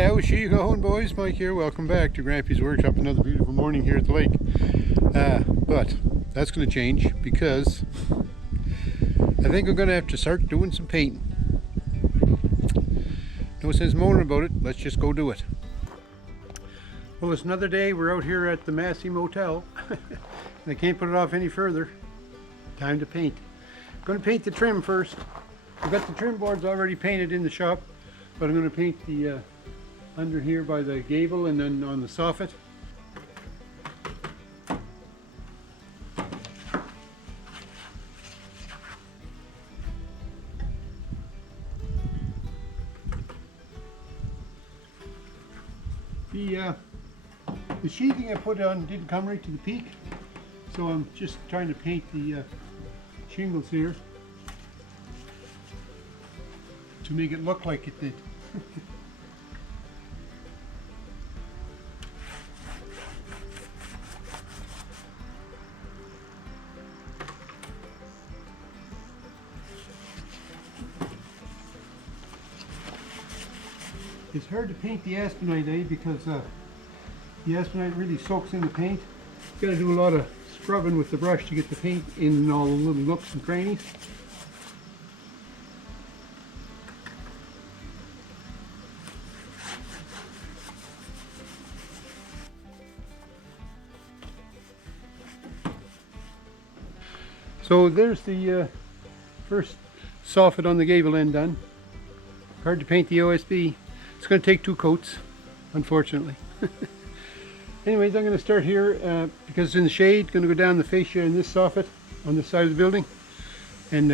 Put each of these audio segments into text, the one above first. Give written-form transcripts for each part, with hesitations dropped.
How's she going, boys? Mike here. Welcome back to Grampie's workshop. Another beautiful morning here at the lake. But that's going to change because I think I'm going to have to start doing some painting. No sense moaning about it. Let's just go do it. Well, it's another day. We're out here at the Massey Motel. And I can't put it off any further. Time to paint. I'm going to paint the trim first. I've got the trim boards already painted in the shop, but I'm going to paint the under here by the gable and then on the soffit. The sheathing I put on didn't come right to the peak, so I'm just trying to paint the shingles here to make it look like it did. It's hard to paint the aspenite, because the aspenite really soaks in the paint. You got to do a lot of scrubbing with the brush to get the paint in all the little nooks and crannies. So there's the first soffit on the gable end done. Hard to paint the OSB. It's going to take 2 coats, unfortunately. Anyways, I'm going to start here because it's in the shade. Going to go down the fascia in this soffit on this side of the building, and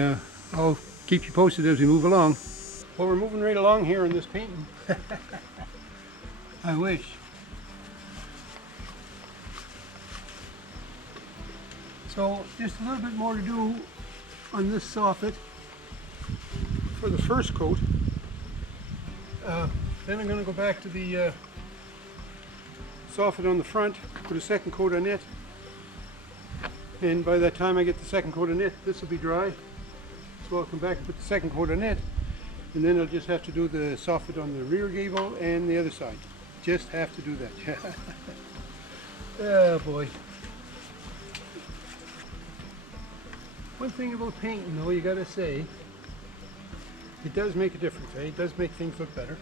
I'll keep you posted as we move along. Well, we're moving right along here in this painting. I wish. So just a little bit more to do on this soffit for the first coat. Then I'm going to go back to the soffit on the front, put a second coat on it, and by that time I get the second coat on it, this will be dry. So I'll come back and put the second coat on it, and then I'll just have to do the soffit on the rear gable and the other side. Just have to do that. Oh boy. One thing about painting though, you gotta say, it does make a difference, eh? It does make things look better.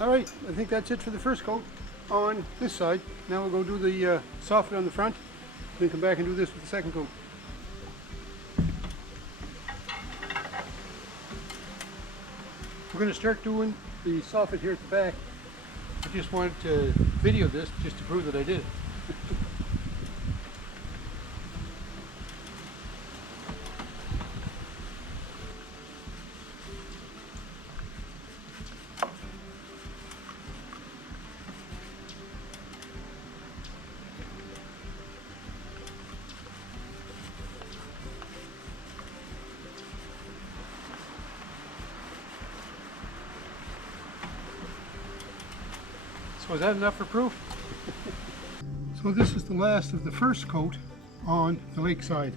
Alright, I think that's it for the first coat on this side. Now we'll go do the soffit on the front, then come back and do this with the second coat. We're going to start doing the soffit here at the back. I just wanted to video this just to prove that I did it. So is that enough for proof? So this is the last of the first coat on the lake side,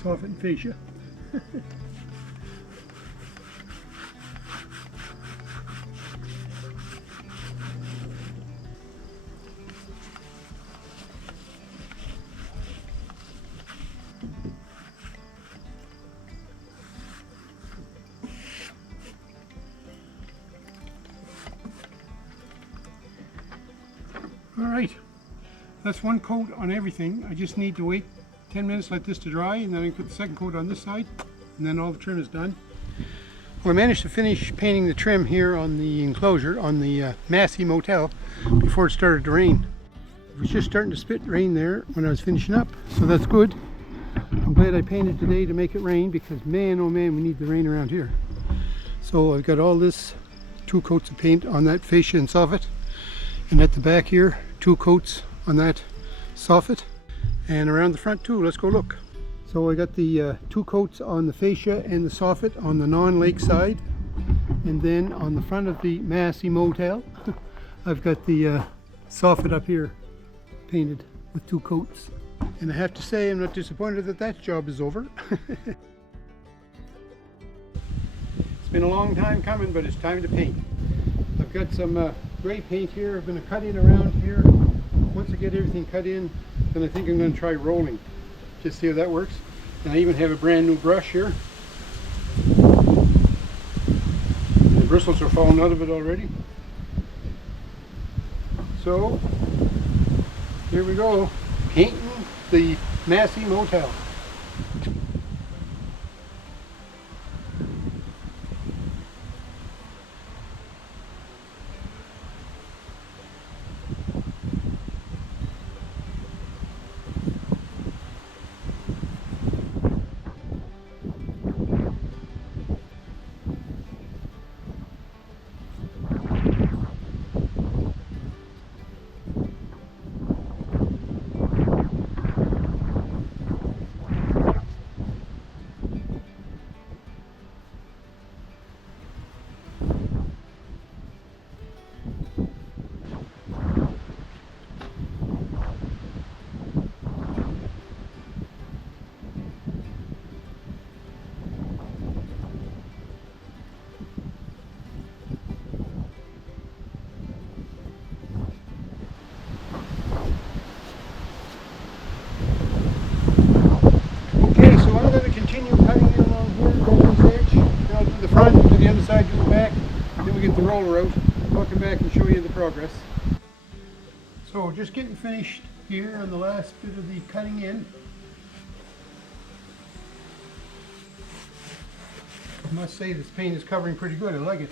soffit and fascia. Alright, that's one coat on everything. I just need to wait 10 minutes like this to dry, and then I can put the second coat on this side, and then all the trim is done. Well, I managed to finish painting the trim here on the enclosure on the Massey Motel before it started to rain. It was just starting to spit rain there when I was finishing up, so that's good. I'm glad I painted today to make it rain, because man oh man, we need the rain around here. So I've got all this 2 coats of paint on that fascia and soffit, and at the back here 2 coats on that soffit. and around the front too. Let's go look. So I got the 2 coats on the fascia and the soffit on the non-lake side, and then on the front of the Massey Motel I've got the soffit up here painted with 2 coats. And I have to say, I'm not disappointed that that job is over. It's been a long time coming, but it's time to paint. I've got some gray paint here. I'm going to cut in around here. Once I get everything cut in, then I think I'm going to try rolling. Just see how that works. And I even have a brand new brush here. The bristles are falling out of it already. So, here we go. Painting the Massey Motel. Side to the back, then we get the roller out. I'll come back and show you the progress. So just getting finished here on the last bit of the cutting in. I must say this paint is covering pretty good. I like it.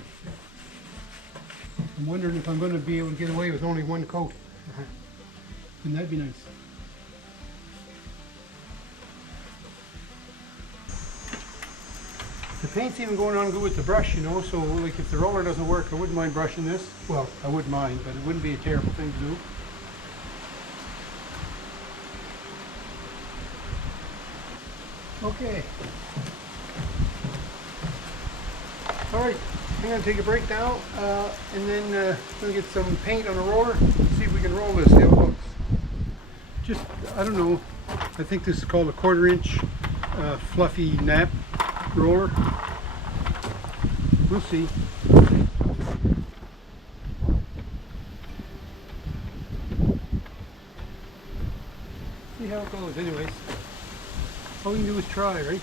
I'm wondering if I'm going to be able to get away with only 1 coat. Wouldn't that be nice? The paint's even going on good with the brush, you know, so like if the roller doesn't work, I wouldn't mind brushing this. Well, I wouldn't mind, but it wouldn't be a terrible thing to do. Okay. Alright, I'm going to take a break now, and then I'm going to get some paint on a roller, see if we can roll this, see how it looks. Just, I don't know, I think this is called a 1/4 inch fluffy nap roller. We'll see. See how it goes anyways. All we can do is try, right?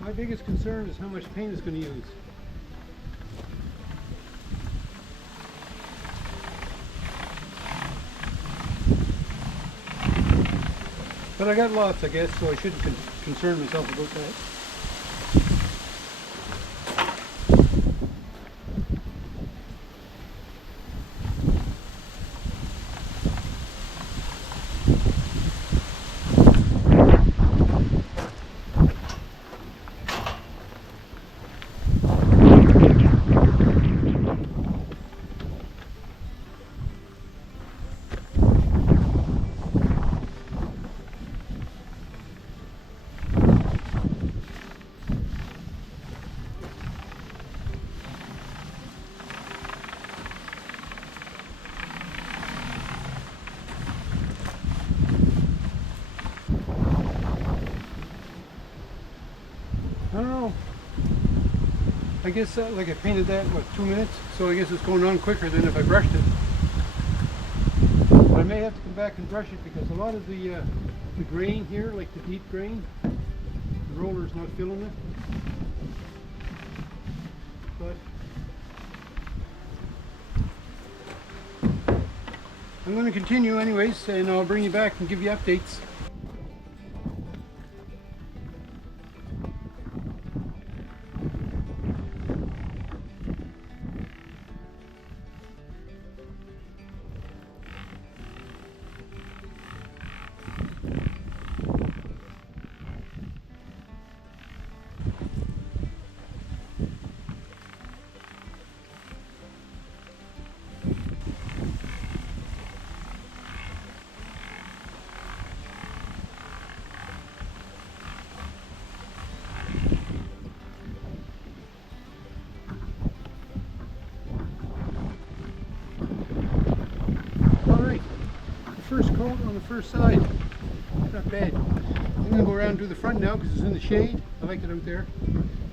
My biggest concern is how much paint it's going to use. But I got lots, I guess, so I shouldn't concern myself about that. I don't know. I guess like I painted that in what, 2 minutes, so I guess it's going on quicker than if I brushed it. But I may have to come back and brush it because a lot of the grain here, like the deep grain, the roller's not filling it. But I'm going to continue anyways, and I'll bring you back and give you updates. coat on the first side. Not bad. I'm going to go around to the front now because it's in the shade. I like it out there.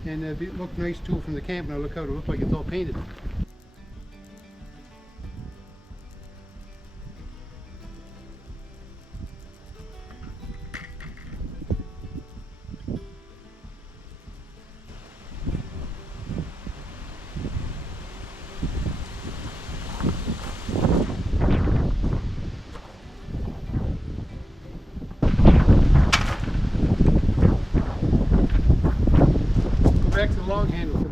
And it looked nice too from the camp. Now look out, it looks like it's all painted. Back to the long handle.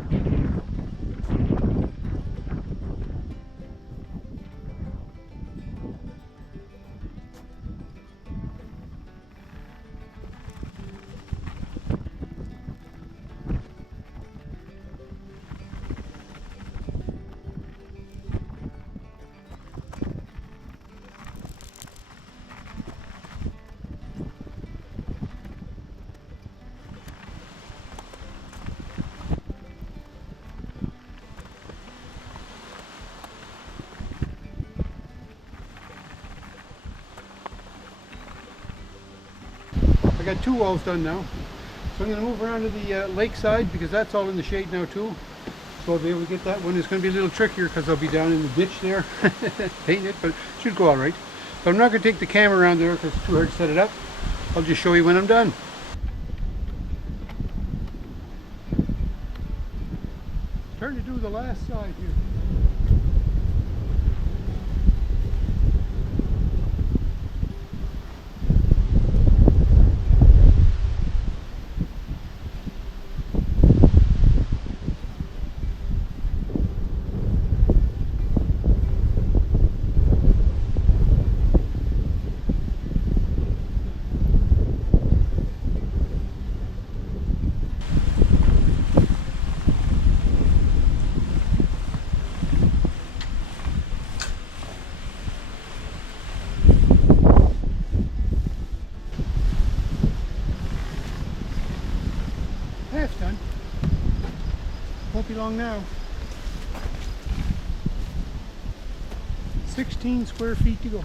I got 2 walls done now, so I'm going to move around to the lake side because that's all in the shade now too. So I'll be able to get that one. It's going to be a little trickier because I'll be down in the ditch there painting it, but it should go all right. But I'm not going to take the camera around there because it's too hard to set it up. I'll just show you when I'm done. Starting to do the last side here. Half done. Won't be long now. 16 square feet to go.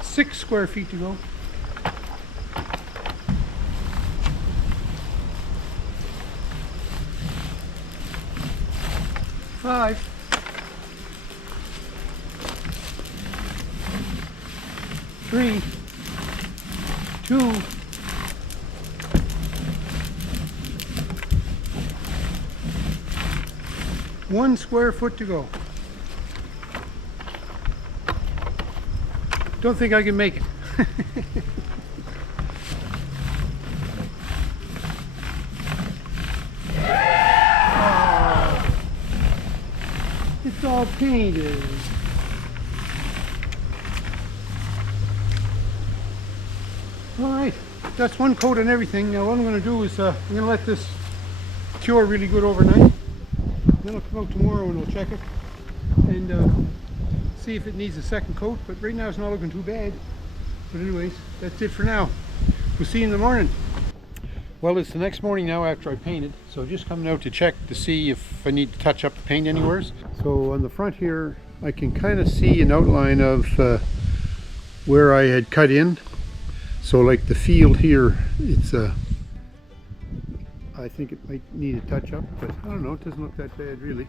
Six square feet to go. 5. 3, 2, 1 square foot to go. Don't think I can make it. Oh, it's all painted. Alright, that's 1 coat on everything. Now what I'm going to do is I'm going to let this cure really good overnight. Then I'll come out tomorrow and I'll check it and see if it needs a 2nd coat. But right now it's not looking too bad. But anyways, that's it for now. We'll see you in the morning. Well, it's the next morning now after I painted. So just coming out to check to see if I need to touch up the paint anywhere. So on the front here I can kind of see an outline of where I had cut in. So like the field here, it's I think it might need a touch up, but I don't know, it doesn't look that bad really.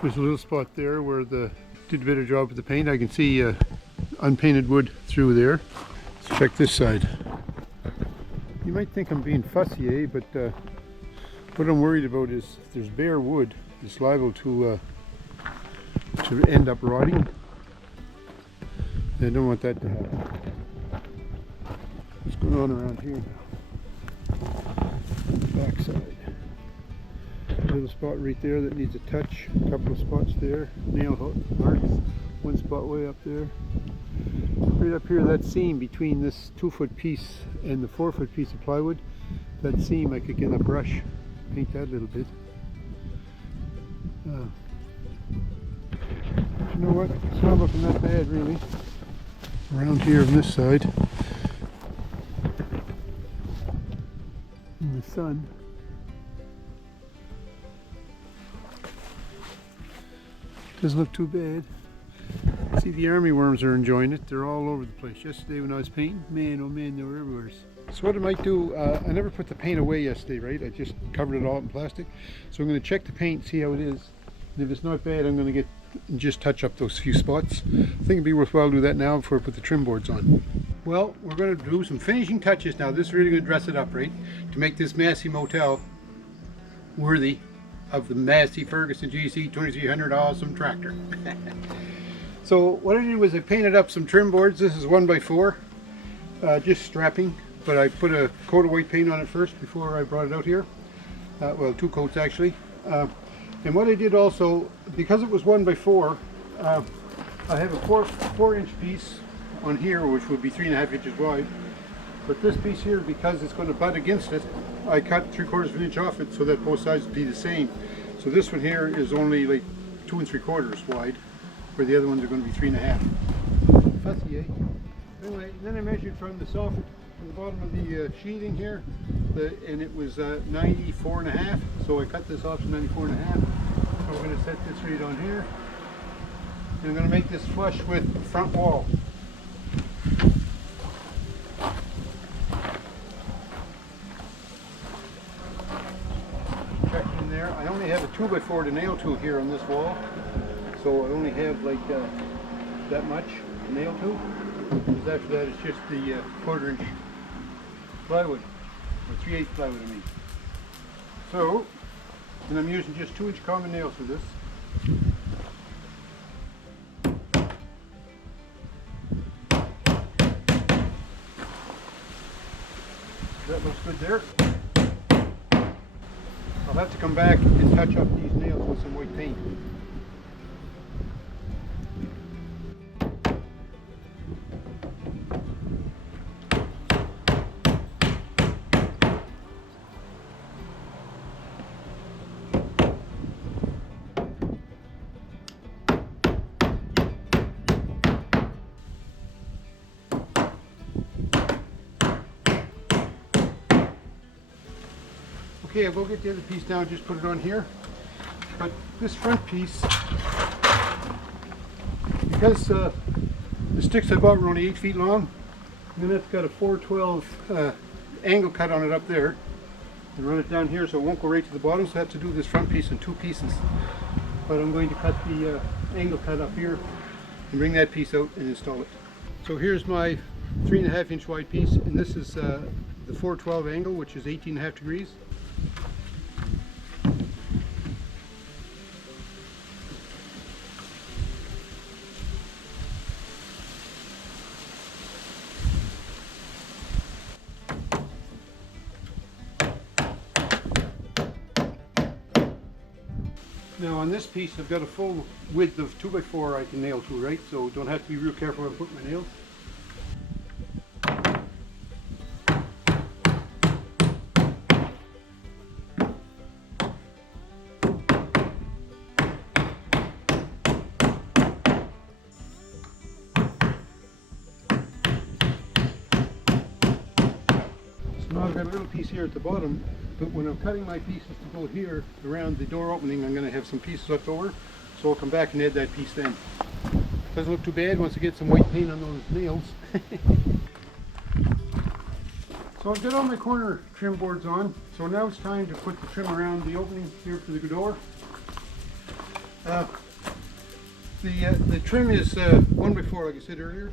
There's a little spot there where did a better job with the paint. I can see unpainted wood through there. Let's check this side. You might think I'm being fussy, but what I'm worried about is if there's bare wood, it's liable to end up rotting. And I don't want that to happen. What's going on around here now? Back side. A little spot right there that needs a touch. A couple of spots there. Nail marks. 1 spot way up there. Right up here, that seam between this 2-foot piece and the 4-foot piece of plywood. That seam, I could get a brush, paint that a little bit. You know what? It's not looking that bad really. Around here on this side. In the sun. Doesn't look too bad. See, the army worms are enjoying it. They're all over the place. Yesterday when I was painting, man, oh man, they were everywhere. So what I might do, I never put the paint away yesterday, right? I just covered it all in plastic. So I'm going to check the paint, see how it is. And if it's not bad, I'm going to just touch up those few spots. I think it'd be worthwhile to do that now before I put the trim boards on. Well, we're going to do some finishing touches now. This is really going to dress it up, right? To make this Massey Motel worthy of the Massey Ferguson GC 2300 awesome tractor. So what I did was I painted up some trim boards. This is 1x4, just strapping, but I put a coat of white paint on it first before I brought it out here. Well, 2 coats actually. And what I did also, because it was 1x4, I have a 4-inch piece on here, which would be 3.5 inches wide. But this piece here, because it's going to butt against it, I cut 3/4 of an inch off it so that both sides would be the same. So this one here is only like 2 3/4 wide, where the other ones are going to be 3.5. Fascia. Anyway, then I measured from the soffit from the bottom of the sheathing here, and it was 94.5. So I cut this off to 94.5. So we're going to set this right on here. And I'm going to make this flush with the front wall. Check in there. I only have a 2x4 to nail to here on this wall. So I only have like that much to nail to. Because after that it's just the 1/4 inch plywood, or 3/8 plywood I mean. So, and I'm using just 2-inch common nails for this. That looks good there. I'll have to come back and touch up these nails with some white paint. Okay, I'll go get the other piece now and just put it on here. But this front piece, because the sticks I bought were only 8 feet long, and then it's got a 412 angle cut on it up there, and run it down here so it won't go right to the bottom, so I have to do this front piece in 2 pieces. But I'm going to cut the angle cut up here and bring that piece out and install it. So here's my 3.5 inch wide piece, and this is the 412 angle, which is 18.5 degrees. Now on this piece I've got a full width of 2x4 I can nail to, right? So don't have to be real careful when I put my nails. So now I've got a little piece here at the bottom. But when I'm cutting my pieces to go here around the door opening, I'm going to have some pieces left over, so I'll come back and add that piece then. Doesn't look too bad once I get some white paint on those nails. So I've got all my corner trim boards on, so now it's time to put the trim around the opening here for the door. The trim is 1x4 like I said earlier.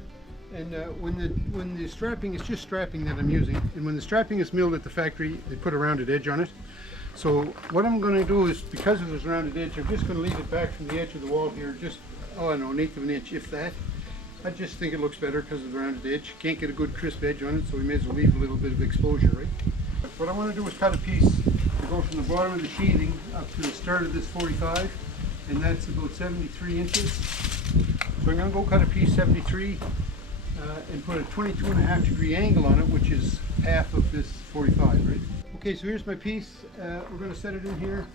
And when the strapping, it's just strapping that I'm using, and when the strapping is milled at the factory, they put a rounded edge on it. So what I'm going to do is, because of this rounded edge, I'm just going to leave it back from the edge of the wall here, just, oh I don't know, 1/8 of an inch, if that. I just think it looks better because of the rounded edge. Can't get a good crisp edge on it, so we may as well leave a little bit of exposure, right? What I want to do is cut a piece to go from the bottom of the sheathing up to the start of this 45, and that's about 73 inches. So I'm going to go cut a piece 73. And put a 22.5 degree angle on it, which is half of this 45, right? Okay, so here's my piece. We're going to set it in here.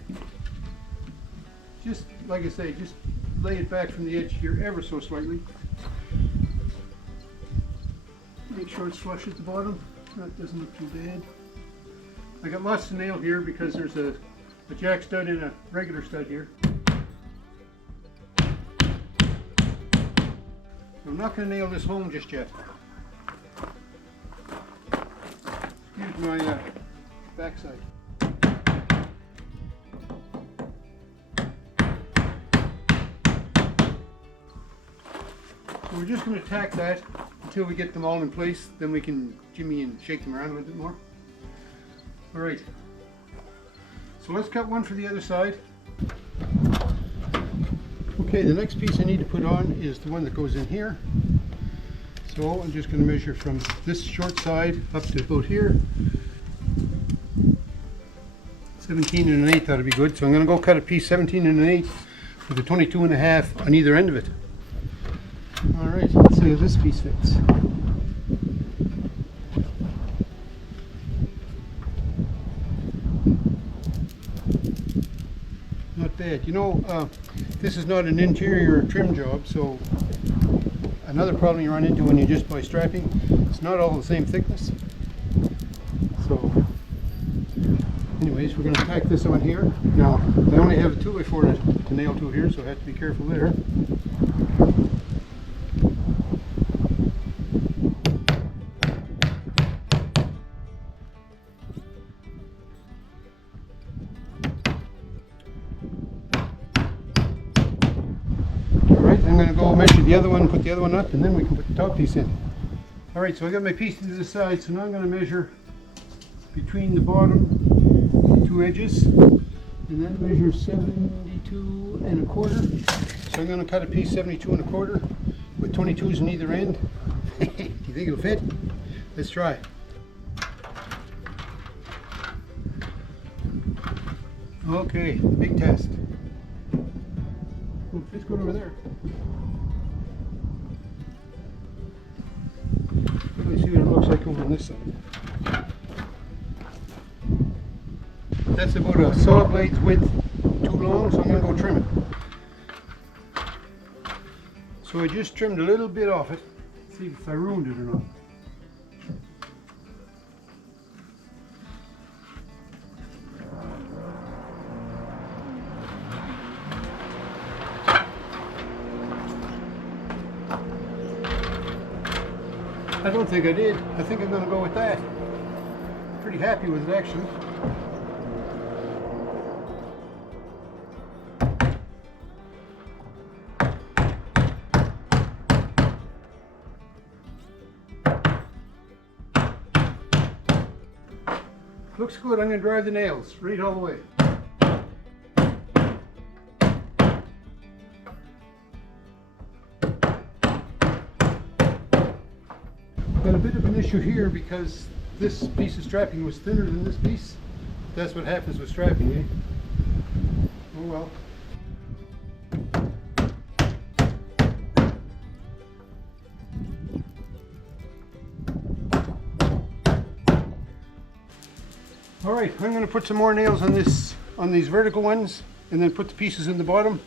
Just like I say, just lay it back from the edge here ever so slightly. Make sure it's flush at the bottom. That doesn't look too bad. I got lots to nail here because there's a jack stud and a regular stud here. not going to nail this home just yet. Here's my backside. So we're just going to tack that until we get them all in place. Then we can jimmy and shake them around a little bit more. All right. So let's cut one for the other side. Okay, the next piece I need to put on is the one that goes in here. So I'm just going to measure from this short side up to about here. 17 1/8 ought to be good. So I'm going to go cut a piece 17 1/8 with a 22 1/2 on either end of it. All right, let's see how this piece fits. Not bad. You know, this is not an interior trim job, so another problem you run into when you just buy strapping, it's not all the same thickness. So anyways, we're going to tack this on here. Now, I only have a 2x4 to nail to here, so I have to be careful there. I'm going to go measure the other one, put the other one up, and then we can put the top piece in. Alright, so I got my piece to the side, so now I'm going to measure between the bottom two edges, and that measures 72 1/4. So I'm going to cut a piece 72 1/4 with 22s in either end. Do you think it'll fit? Let's try. Okay, big test. Oh, it's good over there. Let's see what it looks like over on this side. That's about a saw blade's width too long, so I'm going to go trim it. So I just trimmed a little bit off it. See if I ruined it or not. I don't think I did. I think I'm going to go with that. Pretty happy with it actually. Looks good. I'm going to drive the nails right all the way. Got a bit of an issue here because this piece of strapping was thinner than this piece. That's what happens with strapping, eh? Oh well. Alright, I'm going to put some more nails on these vertical ones and then put the pieces in the bottom.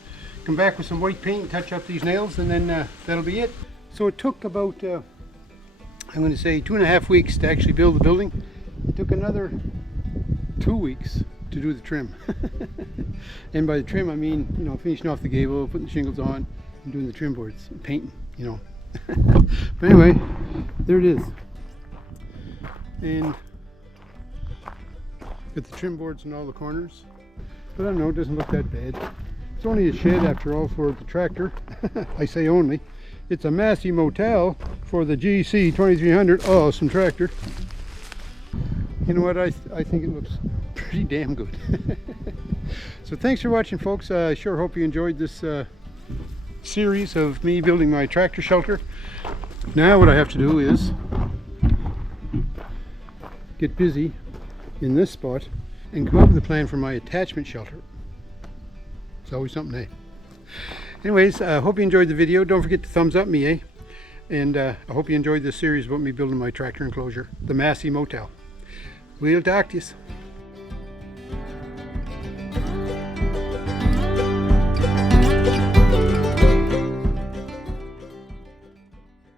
Come back with some white paint and touch up these nails, and then that'll be it. So it took about I'm going to say 2.5 weeks to actually build the building. It took another 2 weeks to do the trim. And by the trim I mean, you know, finishing off the gable, putting the shingles on, and doing the trim boards, and painting, you know. But anyway, there it is. And got the trim boards in all the corners. But I don't know, it doesn't look that bad. It's only a shed after all for the tractor. I say only. It's a Massey Motel for the GC 2300 awesome tractor. You know what, I think it looks pretty damn good. So thanks for watching, folks. I sure hope you enjoyed this series of me building my tractor shelter. Now what I have to do is get busy in this spot and come up with a plan for my attachment shelter. It's always something, eh? Anyways, I hope you enjoyed the video. Don't forget to thumbs up me, eh? And I hope you enjoyed this series about me building my tractor enclosure, the Massey Motel. We'll talk to you.